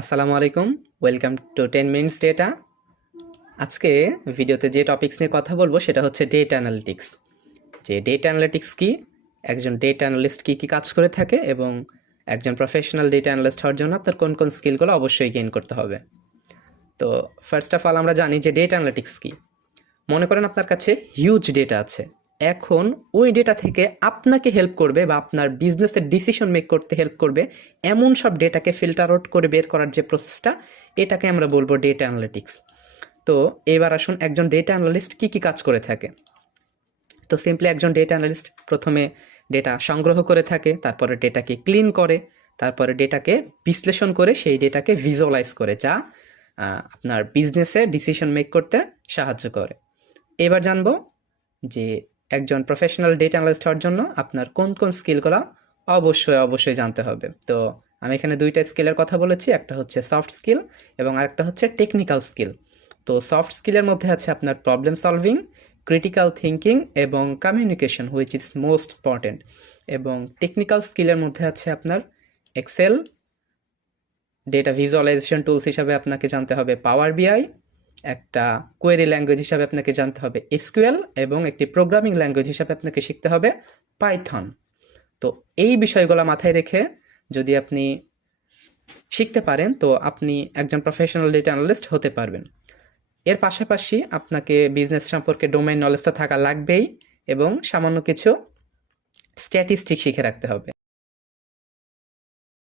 আসসালামু আলাইকুম, welcome to 10 minutes data. আজকে ভিডিওতে যে টপিকস নিয়ে কথা বলবো সেটা হচ্ছে ডেটা অ্যানালিটিক্স। যে ডেটা অ্যানালিটিক্স কি, একজন ডেটা অ্যানালিস্ট কী কী কাজ করে থাকে এবং একজন প্রফেশনাল ডেটা অ্যানালিস্ট হওয়ার জন্য আপনার কোন কোন স্কিলগুলো অবশ্যই গেইন করতে হবে। তো ফার্স্ট অফ অল আমরা জানি যে ডেটা অ্যানালিটিক্স কী। মনে করেন আপনার কাছে হিউজ ডেটা আছে, এখন ওই ডেটা থেকে আপনাকে হেল্প করবে বা আপনার বিজনেসের ডিসিশন মেক করতে হেল্প করবে এমন সব ডেটাকে ফিল্টার আউট করে বের করার যে প্রসেসটা, এটাকে আমরা বলবো ডেটা অ্যানালিটিক্স। তো এবার আসুন একজন ডেটা অ্যানালিস্ট কী কী কাজ করে থাকে। তো সিম্পলি একজন ডেটা অ্যানালিস্ট প্রথমে ডেটা সংগ্রহ করে থাকে, তারপরে ডেটাকে ক্লিন করে, তারপরে ডেটাকে বিশ্লেষণ করে সেই ডেটাকে ভিজুয়ালাইজ করে, যা আপনার বিজনেসে ডিসিশন মেক করতে সাহায্য করে। এবার জানবো যে একজন প্রফেশনাল ডেটা অ্যানালিস্ট হওয়ার জন্য আপনার কোন কোন স্কিলগুলো অবশ্যই জানতে হবে। তো আমি এখানে দুইটা স্কিলের কথা বলেছি, একটা হচ্ছে সফট স্কিল এবং আরেকটা হচ্ছে টেকনিক্যাল স্কিল। তো সফট স্কিলের মধ্যে আছে আপনার প্রবলেম সলভিং, ক্রিটিক্যাল থিঙ্কিং এবং communication, which is most important. এবং টেকনিক্যাল স্কিলের মধ্যে আছে আপনার এক্সেল, ডেটা ভিজুয়ালাইজেশন টুলস হিসাবে আপনাকে জানতে হবে পাওয়ার বিআই, একটা কোয়েরি ল্যাঙ্গুয়েজ হিসাবে আপনাকে জানতে হবে এসকিউএল এবং একটি প্রোগ্রামিং ল্যাঙ্গুয়েজ হিসাবে আপনাকে শিখতে হবে পাইথন। তো এই বিষয়গুলো মাথায় রেখে যদি আপনি শিখতে পারেন তো আপনি একজন প্রফেশনাল ডেটা অ্যানালিস্ট হতে পারবেন। এর পাশাপাশি আপনাকে বিজনেস সম্পর্কে ডোমেইন নলেজ তো থাকা লাগবেই এবং সামান্য কিছু স্ট্যাটিস্টিক শিখে রাখতে হবে।